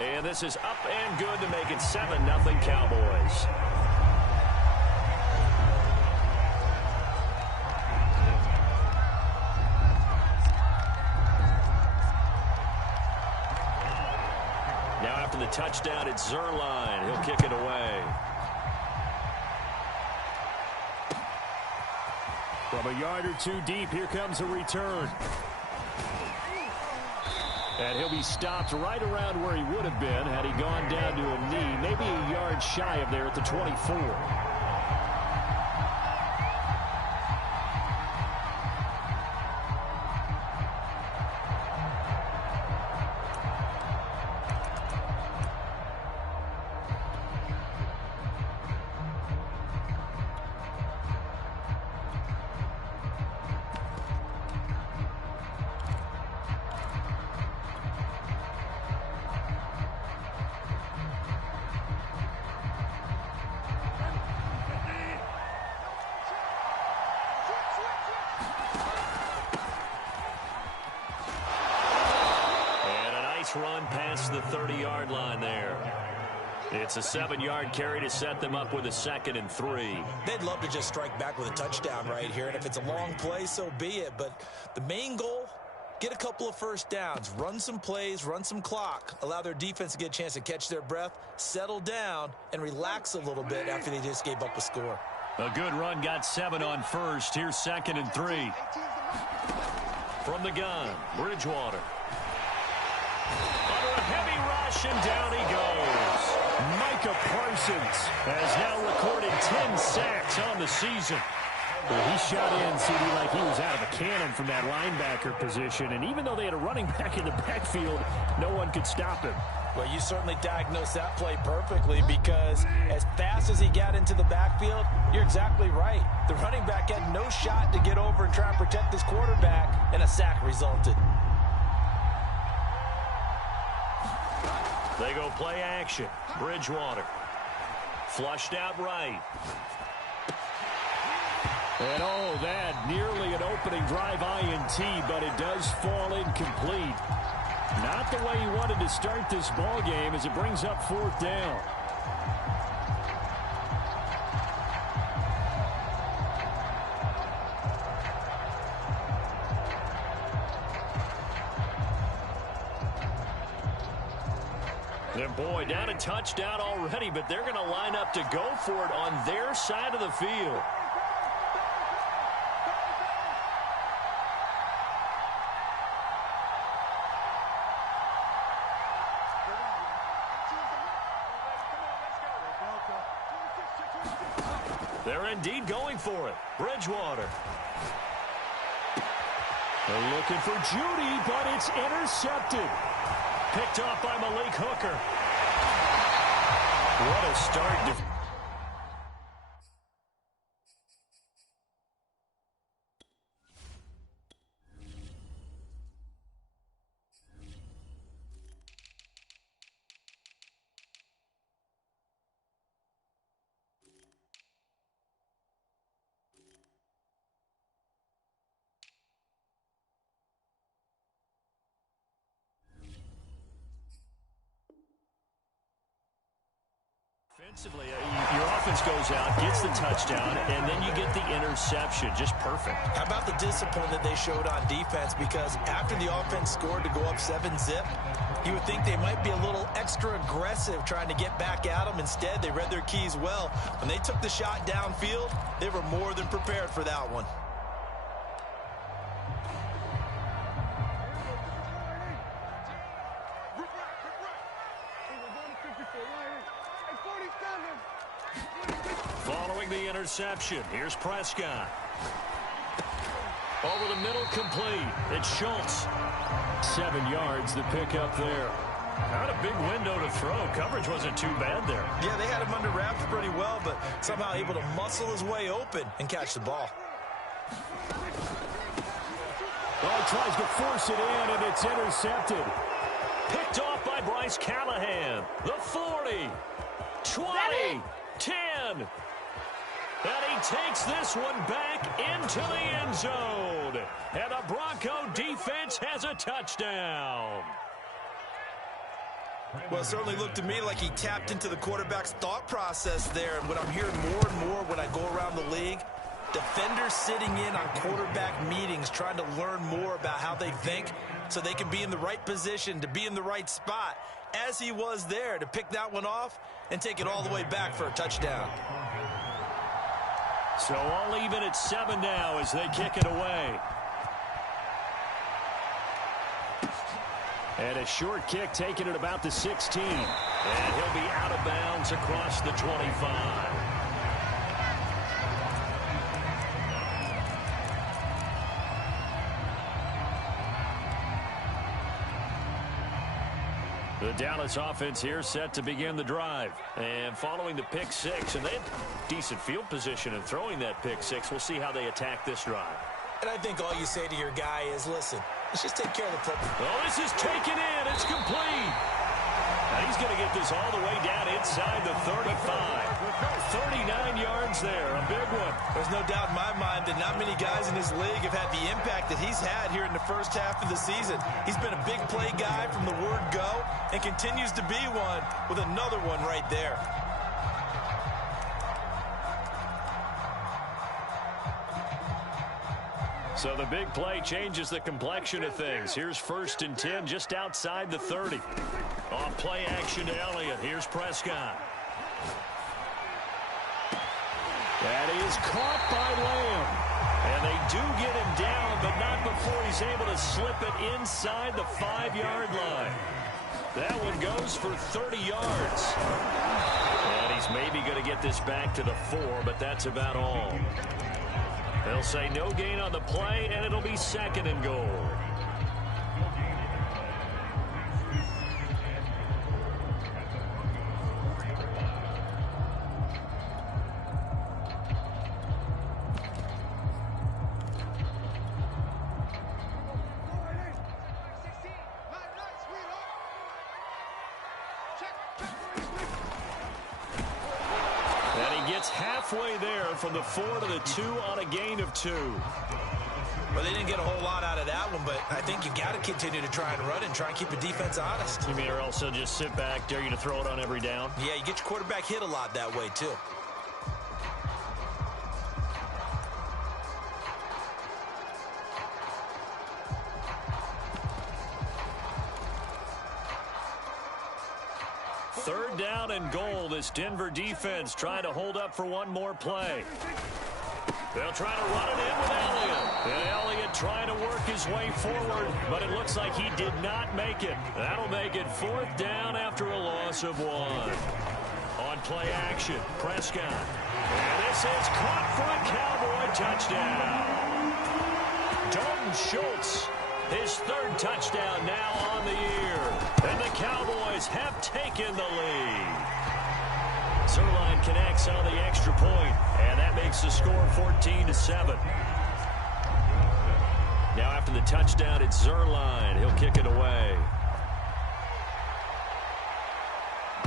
And this is up and good to make it 7-0 Cowboys. Now after the touchdown, it's Zerline. He'll kick it away. From a yard or two deep, here comes a return. And he'll be stopped right around where he would have been had he gone down to a knee, maybe a yard shy of there at the 24. Run past the 30-yard line there. It's a 7-yard carry to set them up with a 2nd and 3. They'd love to just strike back with a touchdown right here, and if it's a long play, so be it. But the main goal, get a couple of first downs, run some plays, run some clock, allow their defense to get a chance to catch their breath, settle down, and relax a little bit after they just gave up a score. A good run got 7 on first. Here's 2nd and 3. From the gun, Bridgewater. Under a heavy rush, and down he goes. Micah Parsons has now recorded 10 sacks on the season. Well, he shot in, CD, like he was out of a cannon from that linebacker position. And even though they had a running back in the backfield, no one could stop him. Well, you certainly diagnosed that play perfectly because as fast as he got into the backfield, you're exactly right. The running back had no shot to get over and try and protect his quarterback, and a sack resulted. They go play action. Bridgewater. Flushed out right. And oh, that nearly an opening drive INT, but it does fall incomplete. Not the way he wanted to start this ball game as it brings up 4th down. And boy, down a touchdown already, but they're going to line up to go for it on their side of the field. They're indeed going for it. Bridgewater. They're looking for Judy, but it's intercepted. Picked off by Malik Hooker. What a start. Offensively, your offense goes out, gets the touchdown, and then you get the interception. Just perfect. How about the discipline that they showed on defense? Because after the offense scored to go up 7-zip, you would think they might be a little extra aggressive trying to get back at them. Instead, they read their keys well. When they took the shot downfield, they were more than prepared for that one. Following the interception, here's Prescott. Over the middle, complete. It's Schultz. 7 yards, the pickup there. Not a big window to throw. Coverage wasn't too bad there. Yeah, they had him under wraps pretty well, but somehow able to muscle his way open and catch the ball. Oh, he tries to force it in, and it's intercepted. Picked off by Bryce Callahan. The 40, 20, 10. And he takes this one back into the end zone. And the Bronco defense has a touchdown. Well, it certainly looked to me like he tapped into the quarterback's thought process there. And what I'm hearing more and more when I go around the league, defenders sitting in on quarterback meetings trying to learn more about how they think so they can be in the right position, to be in the right spot, as he was there, to pick that one off and take it all the way back for a touchdown. So all even at 7 now as they kick it away. And a short kick taken at about the 16. And he'll be out of bounds across the 25. The Dallas offense here set to begin the drive. And following the pick six, and they had decent field position in throwing that pick six. We'll see how they attack this drive. And I think all you say to your guy is, listen, let's just take care of the football. Oh, this is taken in. It's complete. Now he's going to get this all the way down inside the 35. 39 yards there, a big one. There's no doubt in my mind that not many guys in this league have had the impact that he's had here in the first half of the season. He's been a big play guy from the word go and continues to be one with another one right there. So the big play changes the complexion of things. Here's 1st and 10 just outside the 30. Off play action to Elliott. Here's Prescott. That is caught by Lamb. And they do get him down, but not before he's able to slip it inside the 5-yard line. That one goes for 30 yards. And he's maybe going to get this back to the 4, but that's about all. They'll say no gain on the play, and it'll be 2nd and goal. Halfway there from the 4 to the 2 on a gain of 2. Well, they didn't get a whole lot out of that one, but I think you got to continue to try and run and try and keep the defense honest. You mean, or else they'll just sit back, dare you to throw it on every down? Yeah, you get your quarterback hit a lot that way, too. Third down and goal. This Denver defense trying to hold up for one more play. They'll try to run it in with Elliott. And Elliott trying to work his way forward, but it looks like he did not make it. That'll make it 4th down after a loss of 1. On play action, Prescott. And this is caught for a Cowboy touchdown. Dalton Schultz, his 3rd touchdown now on the year. And the Cowboys have taken the lead. Zerline connects on the extra point, and that makes the score 14-7. Now after the touchdown, it's Zerline. He'll kick it away.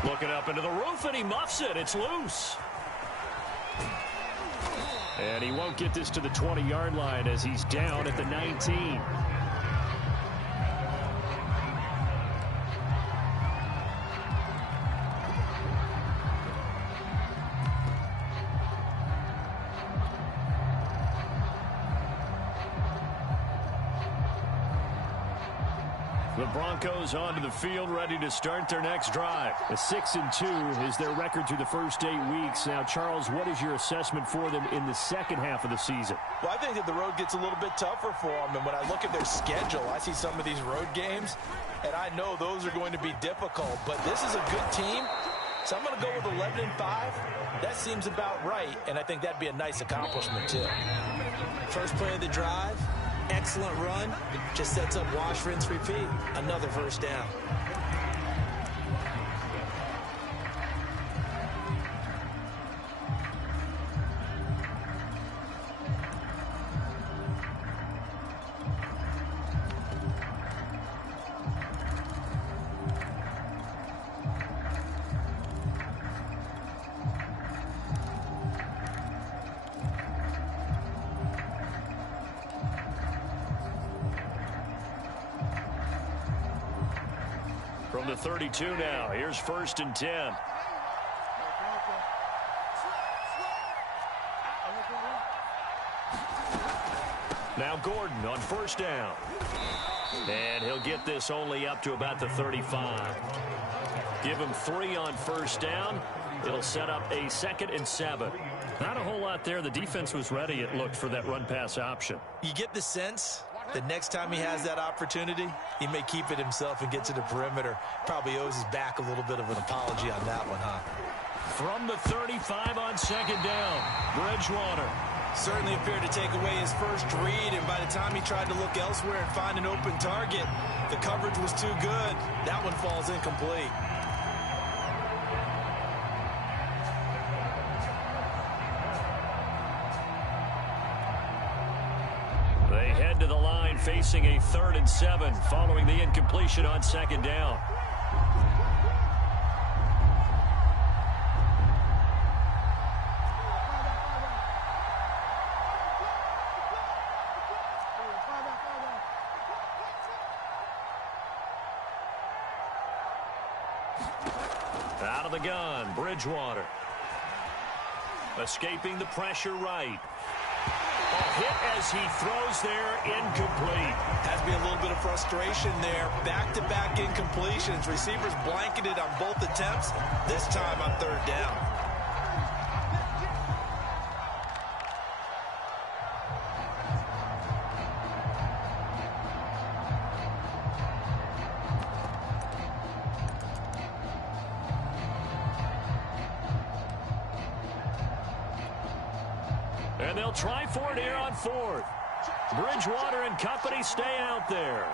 Looking up into the roof, and he muffs it. It's loose. And he won't get this to the 20-yard line as he's down at the 19. The Broncos onto the field, ready to start their next drive. A 6-2 is their record through the first 8 weeks. Now, Charles, what is your assessment for them in the second half of the season? Well, I think that the road gets a little bit tougher for them. And when I look at their schedule, I see some of these road games, and I know those are going to be difficult. But this is a good team, so I'm going to go with 11-5. That seems about right, and I think that'd be a nice accomplishment, too. First play of the drive. Excellent run. Just sets up wash, rinse, repeat. Another first down. From the 32 now, here's 1st and 10. Now Gordon on 1st down. And he'll get this only up to about the 35. Give him 3 on 1st down. It'll set up a 2nd and 7. Not a whole lot there. The defense was ready, it looked, for that run-pass option. You get the sense that next time he has that opportunity, he may keep it himself and get to the perimeter. Probably owes his back a little bit of an apology on that one, huh? From the 35 on 2nd down, Bridgewater. Certainly appeared to take away his first read, and by the time he tried to look elsewhere and find an open target, the coverage was too good. That one falls incomplete. They head to the line facing a 3rd and 7 following the incompletion on 2nd down. Out of the gun, Bridgewater. Escaping the pressure right. A hit as he throws there, incomplete. Has to be a little bit of frustration there. Back-to-back incompletions. Receivers blanketed on both attempts. This time on 3rd down. And they'll try for it here on 4th. Bridgewater and company stay out there.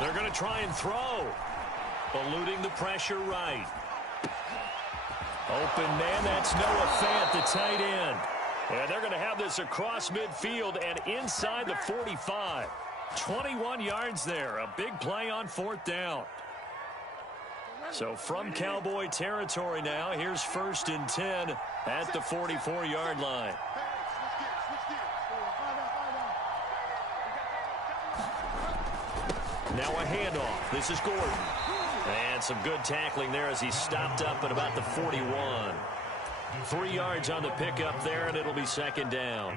They're going to try and throw. Eluding the pressure right. Open man, that's Noah Fant, the tight end. And they're going to have this across midfield and inside the 45. 21 yards there. A big play on 4th down. So from Cowboy territory now, here's 1st and 10 at the 44-yard line. Now a handoff. This is Gordon. And some good tackling there as he stopped up at about the 41. 3 yards on the pickup there, and it'll be 2nd down.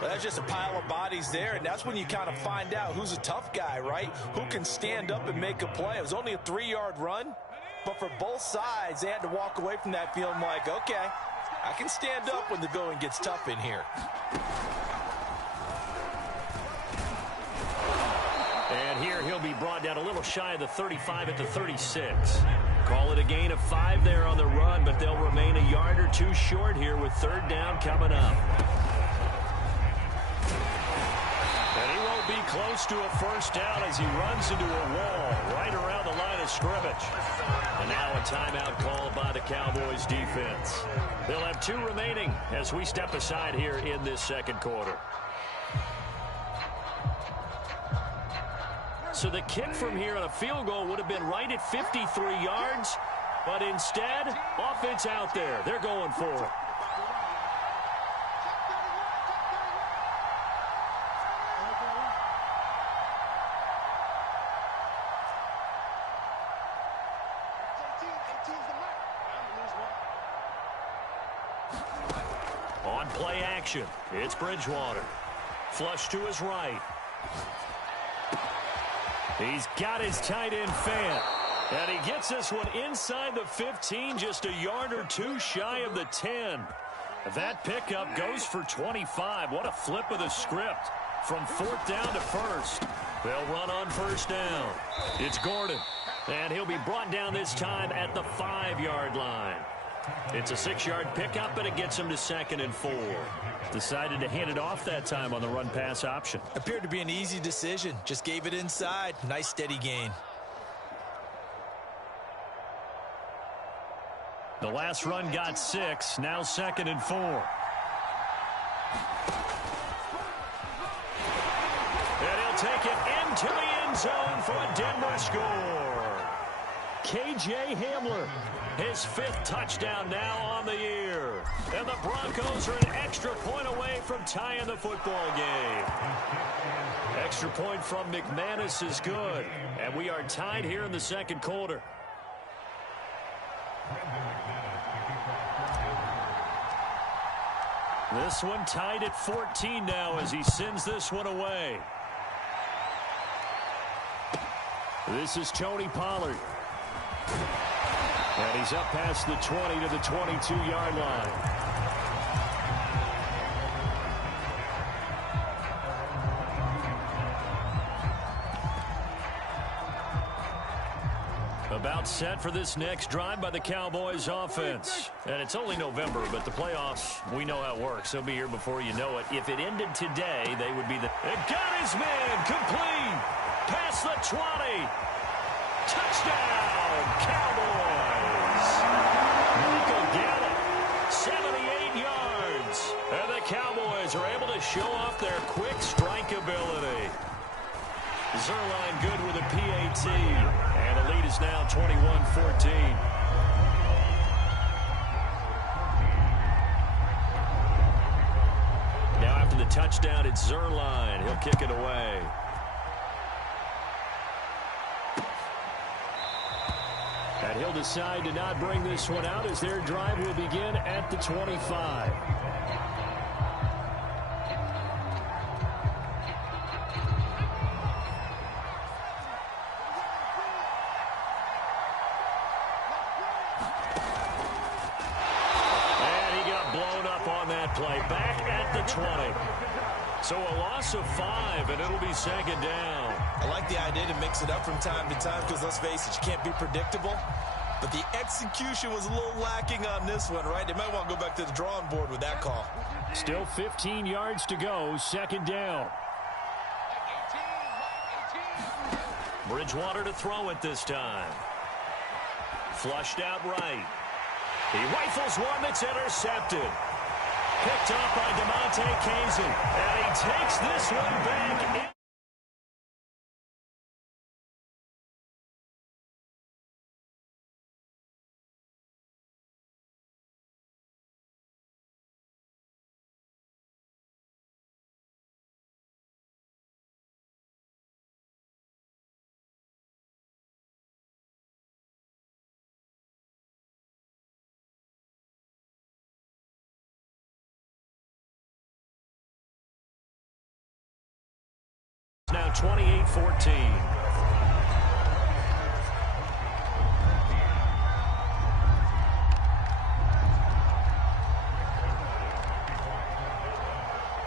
Well, that's just a pile of bodies there, and that's when you kind of find out who's a tough guy, right? Who can stand up and make a play. It was only a 3-yard run, but for both sides, they had to walk away from that feeling like, okay, I can stand up when the going gets tough in here. And here he'll be brought down a little shy of the 35 at the 36. Call it a gain of 5 there on the run, but they'll remain a yard or 2 short here with 3rd down coming up. And he won't be close to a 1st down as he runs into a wall right around the line of scrimmage. And now a timeout called by the Cowboys defense. They'll have 2 remaining as we step aside here in this 2nd quarter. So the kick from here on a field goal would have been right at 53 yards, but instead, offense out there. They're going for it. On play action, it's Bridgewater. Flush to his right. He's got his tight end Fant. And he gets this one inside the 15, just a yard or 2 shy of the 10. That pickup goes for 25. What a flip of the script from 4th down to 1st. They'll run on 1st down. It's Gordon. And he'll be brought down this time at the 5-yard line. It's a 6-yard pickup, and it gets him to 2nd and 4. Decided to hand it off that time on the run-pass option. Appeared to be an easy decision. Just gave it inside. Nice steady gain. The last run got 6. Now 2nd and 4. And he'll take it into the end zone for a Denver score. K.J. Hamler. His 5th touchdown now on the year. And the Broncos are an extra point away from tying the football game. Extra point from McManus is good. And we are tied here in the second quarter. This one tied at 14 now as he sends this one away. This is Tony Pollard. And he's up past the 20 to the 22-yard line. About set for this next drive by the Cowboys offense. And it's only November, but the playoffs, we know how it works. They'll be here before you know it. If it ended today, they would be the... It got his man complete. Past the 20. Touchdown, Cowboys. Michael Gallup, 78 yards. And the Cowboys are able to show off their quick strike ability. Zerline good with a PAT. And the lead is now 21-14. Now after the touchdown, it's Zerline. He'll kick it away. And he'll decide to not bring this one out as their drive will begin at the 25. Play back at the 20. So a loss of 5, and it'll be second down. I like the idea to mix it up from time to time because, let's face it, you can't be predictable. But the execution was a little lacking on this one, right? They might want to go back to the drawing board with that call. Still 15 yards to go, second down. Bridgewater to throw it this time. Flushed out right. He rifles one that's intercepted. Picked up by DeMonte Kazin. And he takes this one back in. Now 28-14.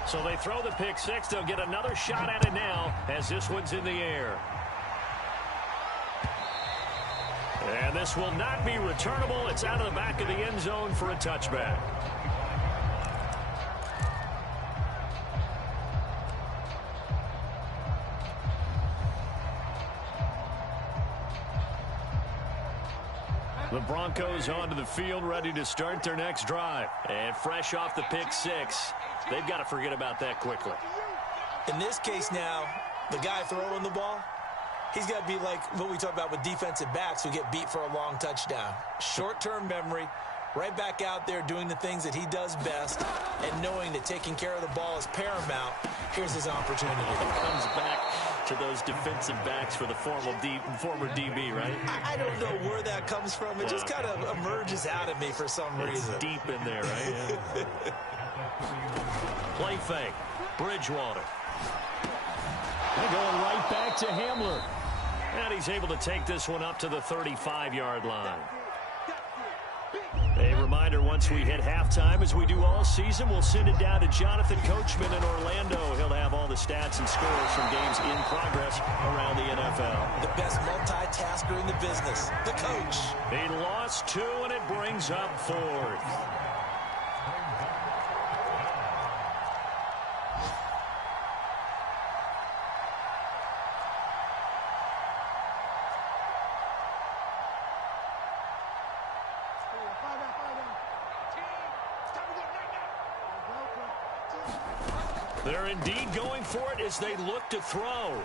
So they throw the pick six. They'll get another shot at it now as this one's in the air. And this will not be returnable. It's out of the back of the end zone for a touchback. The Broncos onto the field, ready to start their next drive. And fresh off the pick six, they've got to forget about that quickly. In this case now, the guy throwing the ball, he's got to be like what we talk about with defensive backs who get beat for a long touchdown. Short-term memory, right back out there doing the things that he does best, and knowing that taking care of the ball is paramount. Here's his opportunity. He comes back to those defensive backs for the former DB, right? I don't know where that comes from. It just kind of emerges out of me for some reason. It's deep in there, right? Yeah. Play fake. Bridgewater. They're going right back to Hamler. And he's able to take this one up to the 35-yard line. A reminder, once we hit halftime, as we do all season, we'll send it down to Jonathan Coachman in Orlando. He'll have all the stats and scores from games in progress around the NFL. The best multitasker in the business, the coach. He lost 2, and it brings up 4th. They're indeed going for it as they look to throw.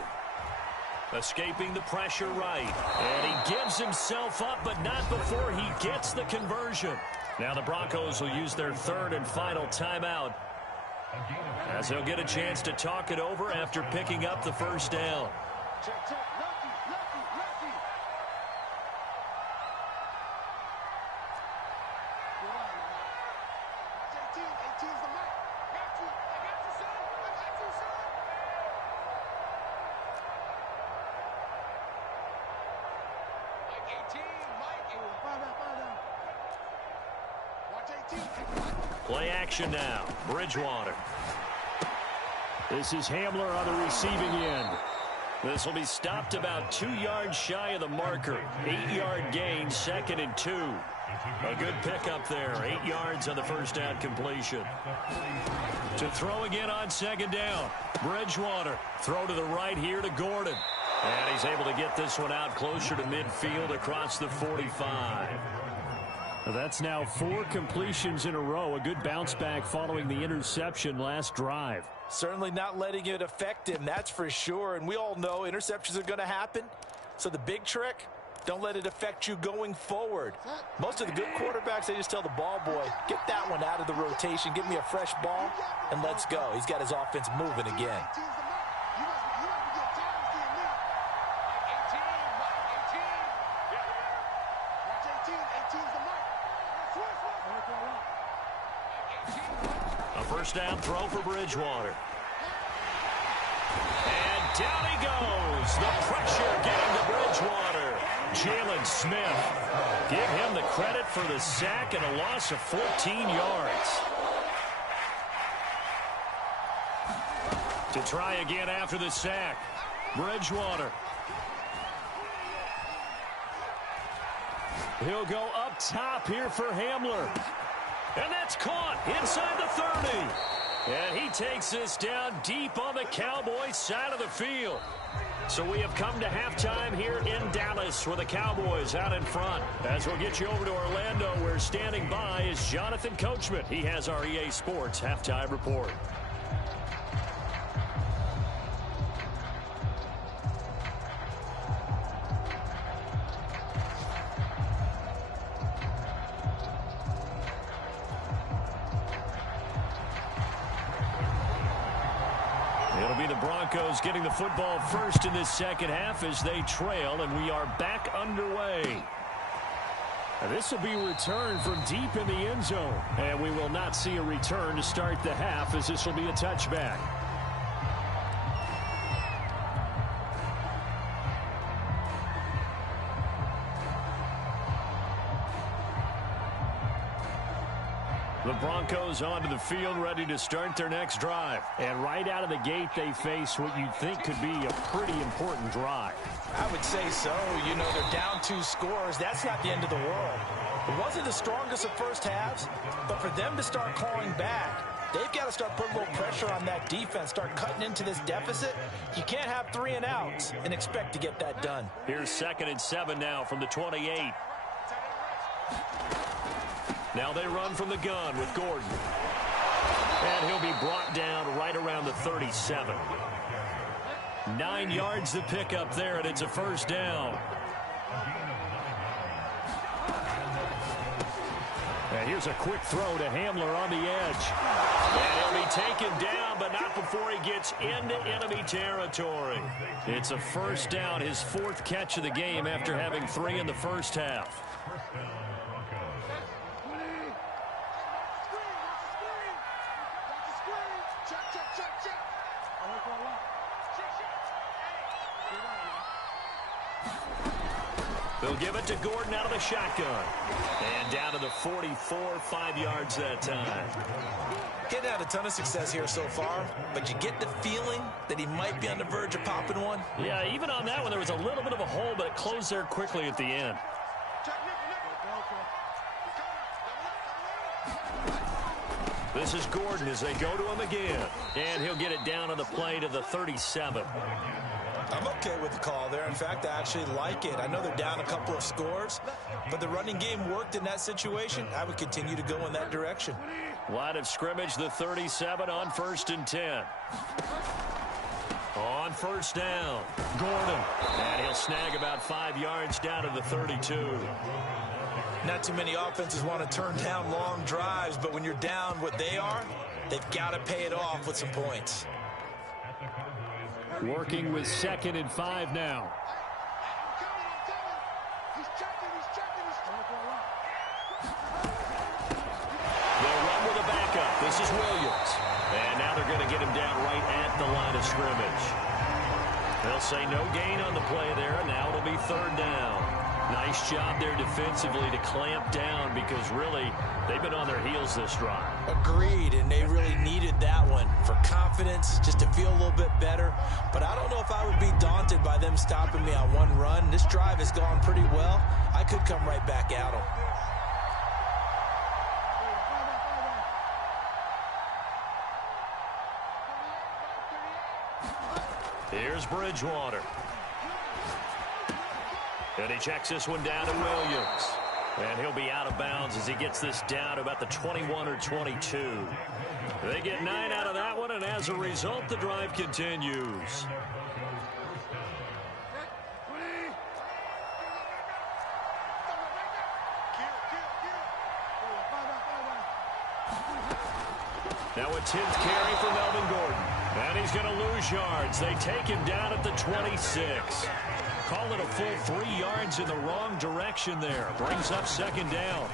Escaping the pressure right. And he gives himself up, but not before he gets the conversion. Now the Broncos will use their third and final timeout, as they'll get a chance to talk it over after picking up the first down. Play action now. Bridgewater. This is Hamler on the receiving end. This will be stopped about 2 yards shy of the marker. 8-yard gain, 2nd and 2. A good pickup there. 8 yards on the first down completion. To throw again on 2nd down. Bridgewater. Throw to the right here to Gordon. And he's able to get this one out closer to midfield across the 45. That's now 4 completions in a row. A good bounce back following the interception last drive. Certainly not letting it affect him, that's for sure. And we all know interceptions are going to happen. So the big trick, don't let it affect you going forward. Most of the good quarterbacks, they just tell the ball boy, get that one out of the rotation, give me a fresh ball, and let's go. He's got his offense moving again. A first down throw for Bridgewater. And down he goes. The pressure getting to Bridgewater. Jalen Smith. Give him the credit for the sack and a loss of 14 yards. To try again after the sack. Bridgewater. He'll go up top here for Hamler. And that's caught inside the 30. And he takes this down deep on the Cowboys side of the field. So we have come to halftime here in Dallas with the Cowboys out in front. As we'll get you over to Orlando, where standing by is Jonathan Coachman. He has our EA Sports halftime report. It'll be the Broncos getting the football first in this second half as they trail, and we are back underway. And this will be returned from deep in the end zone. And we will not see a return to start the half, as this will be a touchback. The Broncos onto the field, ready to start their next drive. And right out of the gate, they face what you'd think could be a pretty important drive. I would say so. You know, they're down 2 scores. That's not the end of the world. It wasn't the strongest of first halves, but for them to start clawing back, they've got to start putting a little pressure on that defense, start cutting into this deficit. You can't have 3 and outs and expect to get that done. Here's 2nd and 7 now from the 28. Now they run from the gun with Gordon. And he'll be brought down right around the 37. 9 yards to pick up there, and it's a first down. And here's a quick throw to Hamler on the edge. And he'll be taken down, but not before he gets into enemy territory. It's a first down, his 4th catch of the game after having 3 in the first half. They'll give it to Gordon out of the shotgun. And down to the 44, 5 yards that time. Getting out a ton of success here so far, but you get the feeling that he might be on the verge of popping one. Yeah, even on that one, there was a little bit of a hole, but it closed there quickly at the end. This is Gordon as they go to him again. And he'll get it down on the play to the 37. I'm okay with the call there. In fact, I actually like it. I know they're down a couple of scores, but the running game worked in that situation. I would continue to go in that direction. Line of scrimmage, the 37 on 1st and 10. On first down, Gordon. And he'll snag about 5 yards down to the 32. Not too many offenses want to turn down long drives, but when you're down what they are, they've got to pay it off with some points. Working with 2nd and 5 now. They'll run with a backup. This is Williams. And now they're going to get him down right at the line of scrimmage. They'll say no gain on the play there, and now it'll be 3rd down. Nice job there defensively to clamp down because really they've been on their heels this drive. Agreed, and they really needed that one for confidence, just to feel a little bit better. But I don't know if I would be daunted by them stopping me on one run. This drive has gone pretty well. I could come right back at them. Here's Bridgewater. And he checks this one down to Williams. And he'll be out of bounds as he gets this down to about the 21 or 22. They get 9 out of that one, and as a result, the drive continues. Now a 10th carry for Melvin Gordon. And he's going to lose yards. They take him down at the 26. Call it a full 3 yards in the wrong direction there. Brings up 2nd down.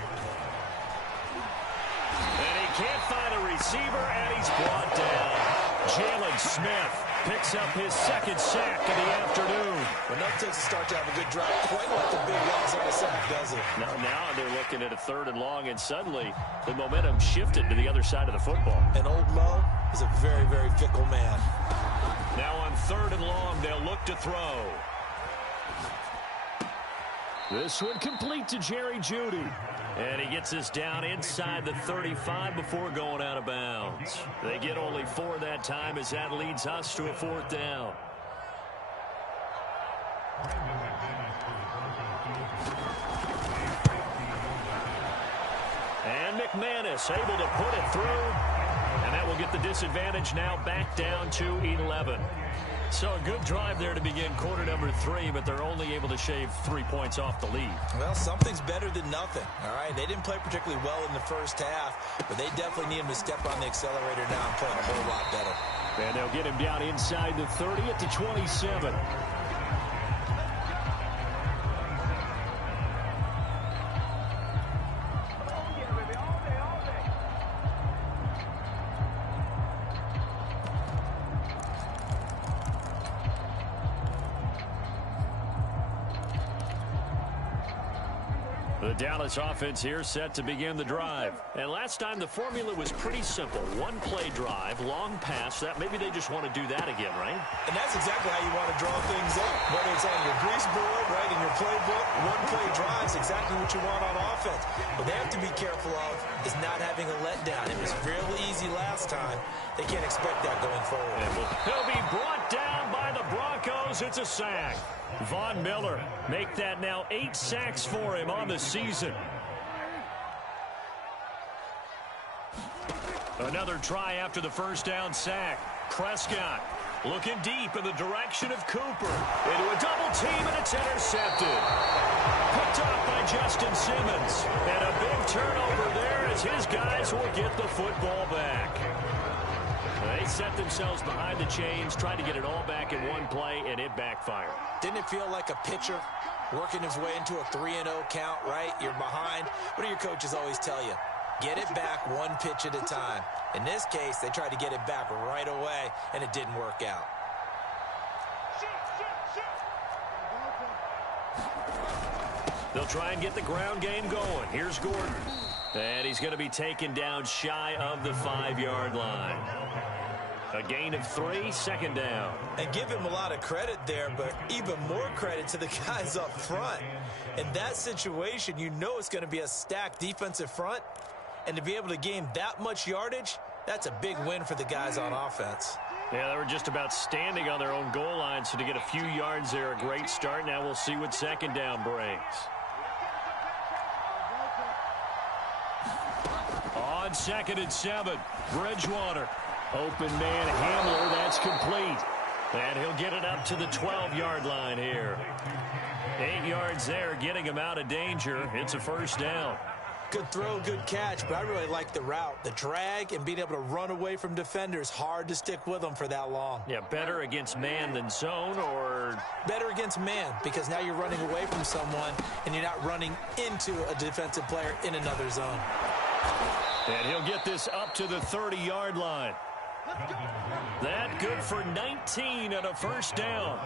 And he can't find a receiver, and he's brought down. Jalen Smith picks up his 2nd sack of the afternoon. Well, that takes a start to have a good drive. Quite like the big loss on a sack, does it? Now they're looking at a 3rd and long, and suddenly the momentum shifted to the other side of the football. And old Mo is a very, very fickle man. Now on 3rd and long, they'll look to throw. This one complete to Jerry Jeudy. And he gets this down inside the 35 before going out of bounds. They get only 4 that time as that leads us to a 4th down. And McManus able to put it through. And that will get the disadvantage now back down to 11. So a good drive there to begin quarter number 3, but they're only able to shave 3 points off the lead. Well, something's better than nothing, all right? They didn't play particularly well in the first half, but they definitely need him to step on the accelerator now and play a whole lot better. And they'll get him down inside the 30 at the 27. The Dallas offense here set to begin the drive. And last time the formula was pretty simple. 1-play drive, long pass. That maybe they just want to do that again, right? And that's exactly how you want to draw things up. Whether it's on your grease board, right, in your playbook, 1-play drive is exactly what you want on offense. What they have to be careful of is not having a letdown. It was real easy last time. They can't expect that going forward. He'll be brought down by the Broncos. It's a sack. Von Miller make that now 8 sacks for him on the season. Another try after the first down sack. Prescott looking deep in the direction of Cooper. Into a double team, and it's intercepted. Picked up by Justin Simmons. And a big turnover there as his guys will get the football back. They set themselves behind the chains, tried to get it all back in one play, and it backfired. Didn't it feel like a pitcher working his way into a 3-0 count, right? You're behind. What do your coaches always tell you? Get it back one pitch at a time. In this case, they tried to get it back right away, and it didn't work out. They'll try and get the ground game going. Here's Gordon. And he's going to be taken down shy of the 5-yard line. A gain of 3, second down. And give him a lot of credit there, but even more credit to the guys up front. In that situation, you know it's going to be a stacked defensive front. And to be able to gain that much yardage, that's a big win for the guys on offense. Yeah, they were just about standing on their own goal line, so to get a few yards there, a great start. Now we'll see what second down brings. On 2nd and 7, Bridgewater. Open man Hamler, that's complete. And he'll get it up to the 12-yard line here. 8 yards there, getting him out of danger. It's a first down. Good throw, good catch, but I really like the route. The drag and being able to run away from defenders, hard to stick with them for that long. Yeah, better against man than zone, or? Better against man, because now you're running away from someone and you're not running into a defensive player in another zone. And he'll get this up to the 30-yard line. That good for 19 and a first down.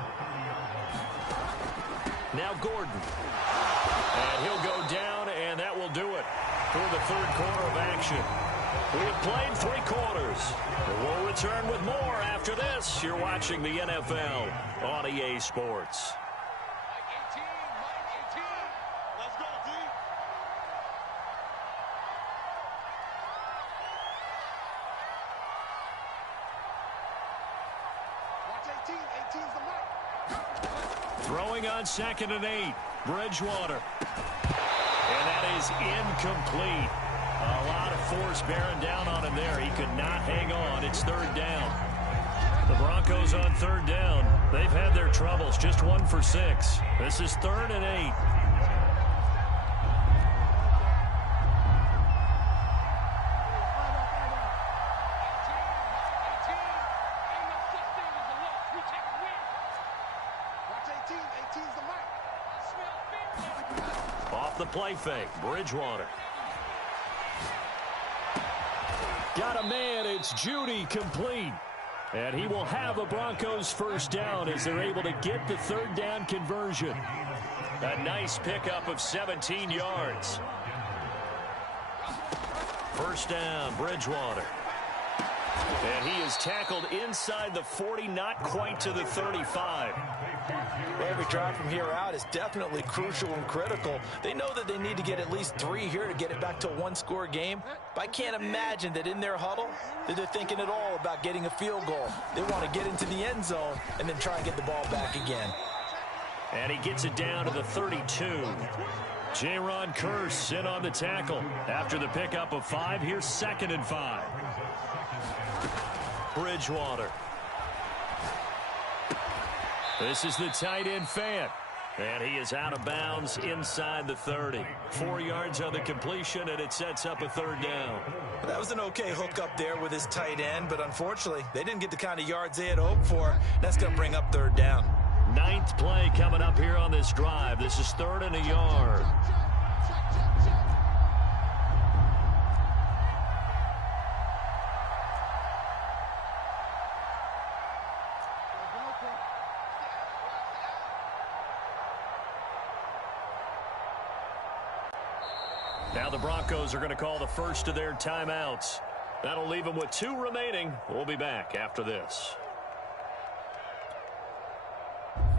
Now Gordon. And he'll go down, and that will do it for the third quarter of action. We have played 3 quarters. We'll return with more after this. You're watching the NFL on EA Sports. Throwing on 2nd and 8. Bridgewater. And that is incomplete. A lot of force bearing down on him there. He could not hang on. It's 3rd down. The Broncos on 3rd down. They've had their troubles. Just 1 for 6. This is 3rd and 8. Off the play fake, Bridgewater. Got a man, it's Judy, complete. And he will have a Broncos first down as they're able to get the 3rd down conversion. A nice pickup of 17 yards. First down, Bridgewater. And he is tackled inside the 40, not quite to the 35. Every drive from here out is definitely crucial and critical. They know that they need to get at least 3 here to get it back to a 1-score game. But I can't imagine that in their huddle that they're thinking at all about getting a field goal. They want to get into the end zone and then try and get the ball back again. And he gets it down to the 32. Jaron Kearse in on the tackle. After the pickup of 5, here's 2nd and 5. Bridgewater. This is the tight end Fant. And he is out of bounds inside the 30. 4 yards on the completion, and it sets up a 3rd down. That was an okay hook up there with his tight end, but unfortunately, they didn't get the kind of yards they had hoped for. That's going to bring up 3rd down. 9th play coming up here on this drive. This is 3rd and a yard. Now the Broncos are going to call the first of their timeouts. That'll leave them with 2 remaining. We'll be back after this.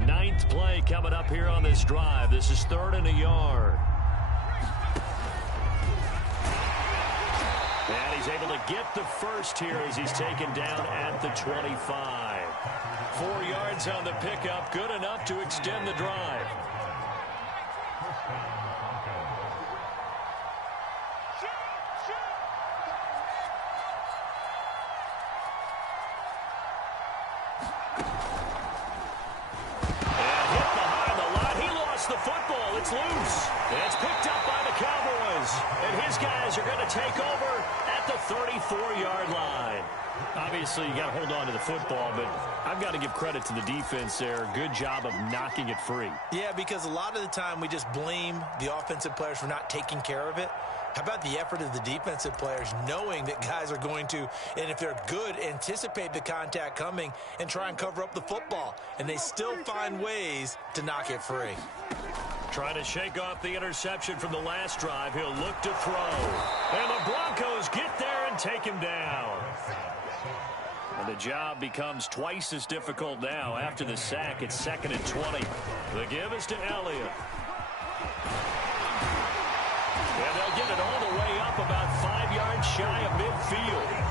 9th play coming up here on this drive. This is 3rd and a yard. And he's able to get the first here as he's taken down at the 25. 4 yards on the pickup, good enough to extend the drive. It's loose. It's picked up by the Cowboys. And his guys are going to take over at the 34-yard line. Obviously, you got to hold on to the football, but I've got to give credit to the defense there. Good job of knocking it free. Yeah, because a lot of the time we just blame the offensive players for not taking care of it. How about the effort of the defensive players knowing that guys are going to, and if they're good, anticipate the contact coming and try and cover up the football. And they still find ways to knock it free. Trying to shake off the interception from the last drive. He'll look to throw. And the Broncos get there and take him down. And the job becomes twice as difficult now. After the sack, it's 2nd and 20. The give is to Elliott. And they'll get it all the way up about 5 yards shy of midfield.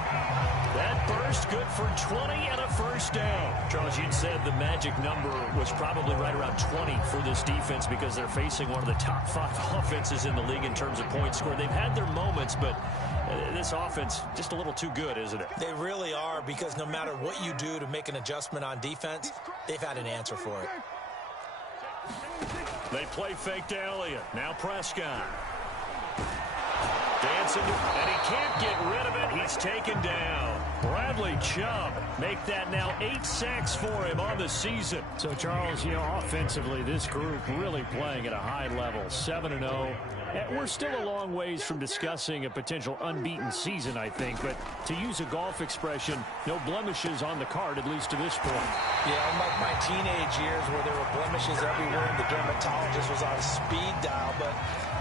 That burst good for 20 and a first down. Charles, you'd said the magic number was probably right around 20 for this defense because they're facing one of the top 5 offenses in the league in terms of points scored. They've had their moments, but This offense just a little too good, isn't it? They really are, because no matter what you do to make an adjustment on defense, they've had an answer for it. They play fake to Elliott. Now Prescott. Dancing, and he can't get rid of it. He's taken down. Bradley Chubb make that now 8 sacks for him on the season. So, Charles, offensively, this group really playing at a high level, 7-0. We're still a long ways from discussing a potential unbeaten season, I think. But to use a golf expression, no blemishes on the card, at least to this point. Yeah, unlike my teenage years where there were blemishes everywhere and the dermatologist was on speed dial. But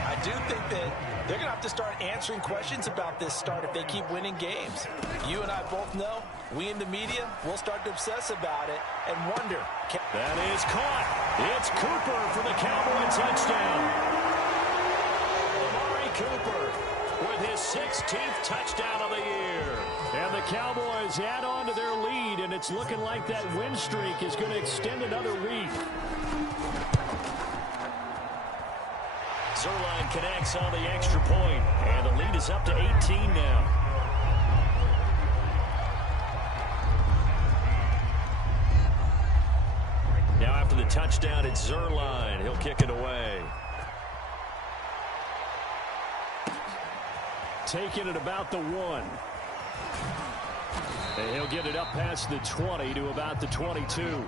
I do think that they're going to have to start answering questions about this start if they keep winning games. You and I both know, we in the media, will start to obsess about it and wonder. That is caught. It's Cooper for the Cowboy touchdown. Cooper with his 16th touchdown of the year. And the Cowboys add on to their lead, and it's looking like that win streak is going to extend another week. Zerline connects on the extra point, and the lead is up to 18 now. Now after the touchdown, it's Zerline. He'll kick it away. Taking it about the 1. And he'll get it up past the 20 to about the 22.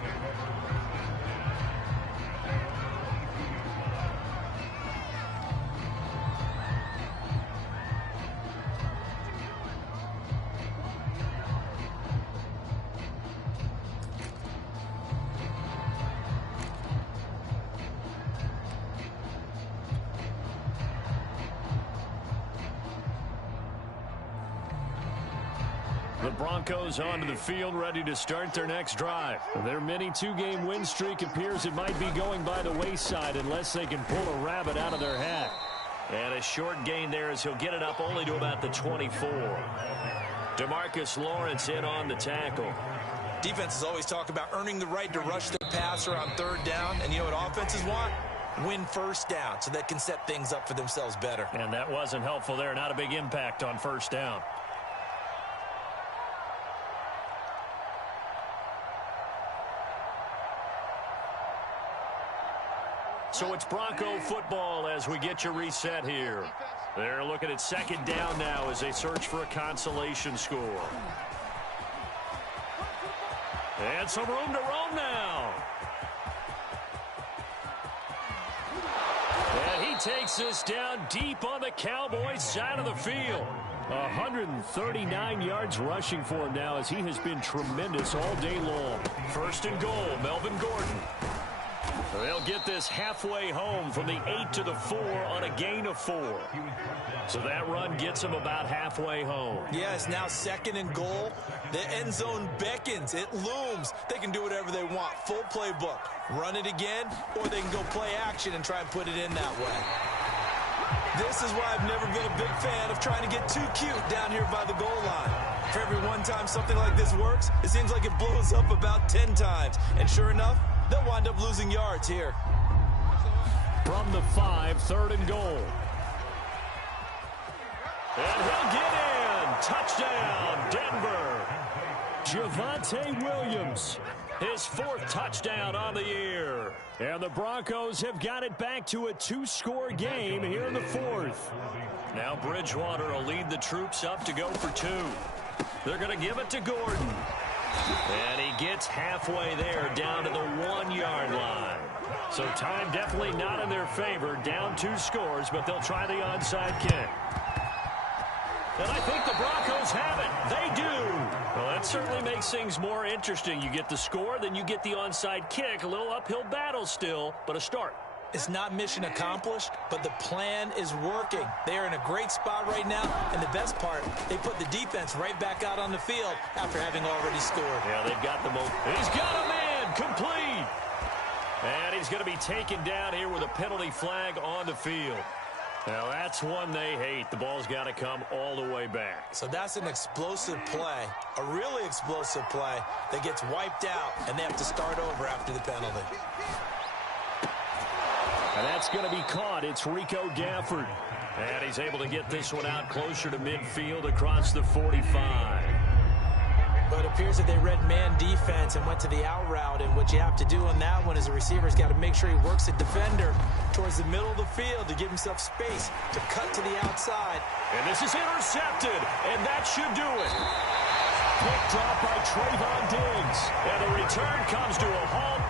The Broncos onto the field, ready to start their next drive. Their mini 2-game win streak appears it might be going by the wayside unless they can pull a rabbit out of their hat. And a short gain there as he'll get it up only to about the 24. DeMarcus Lawrence in on the tackle. Defenses always talk about earning the right to rush the passer on 3rd down. And you know what offenses want? Win 1st down so they can set things up for themselves better. And that wasn't helpful there. Not a big impact on 1st down. So it's Bronco football as we get you reset here. They're looking at 2nd down now as they search for a consolation score. And some room to roam now. And he takes this down deep on the Cowboys side of the field. 139 yards rushing for him now as he has been tremendous all day long. 1st and goal, Melvin Gordon. They'll get this halfway home from the 8 to the 4 on a gain of 4. So that run gets them about halfway home. Yeah, it's now 2nd and goal. The end zone beckons. It looms. They can do whatever they want. Full playbook. Run it again, or they can go play action and try and put it in that way. This is why I've never been a big fan of trying to get too cute down here by the goal line. For every one time something like this works, it seems like it blows up about 10 times. And sure enough, they'll wind up losing yards here. From the 5, 3rd and goal. And he'll get in. Touchdown, Denver. Javonte Williams. His 4th touchdown on the year. And the Broncos have got it back to a 2-score game here in the 4th. Now Bridgewater will lead the troops up to go for 2. They're going to give it to Gordon. And he gets halfway there down to the 1-yard line. So time definitely not in their favor. Down 2 scores, but they'll try the onside kick. And I think the Broncos have it. They do. Well, that certainly makes things more interesting. You get the score, then you get the onside kick. A little uphill battle still, but a start. It's not mission accomplished, but the plan is working. They are in a great spot right now, and the best part, they put the defense right back out on the field after having already scored. Yeah, they've got the most. He's got a man, complete. And he's going to be taken down here with a penalty flag on the field. Now, that's one they hate. The ball's got to come all the way back. So that's an explosive play, a really explosive play that gets wiped out, and they have to start over after the penalty. And that's going to be caught. It's Rico Gafford. And he's able to get this one out closer to midfield across the 45. But it appears that they read man defense and went to the out route. And what you have to do on that one is the receiver's got to make sure he works the defender towards the middle of the field to give himself space to cut to the outside. And this is intercepted, and that should do it. Picked off by Trayvon Diggs. And the return comes to a halt